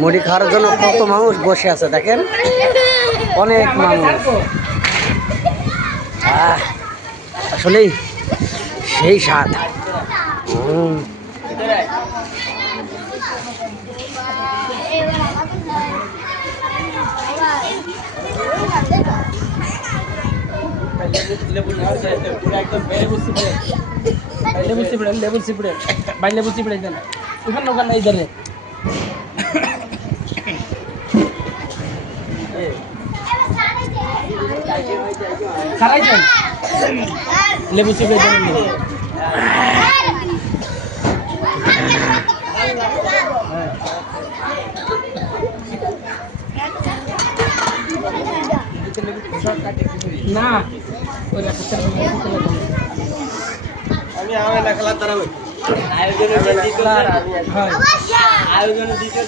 মুড়ি খাওয়ার জন্য কত মানুষ বসে আছে দেখেন, অনেক মানুষ। আসলেই সেই স্বাদ। लेबू सिपड़े भाई लेबू सिपड़े देना उठन उठन इधर है सारा जान लेबू सिपड़े देना ना আমি আওয়ালা খেলা তারা আয়োজনে দিতে আর আমি আয়োজনে দিতে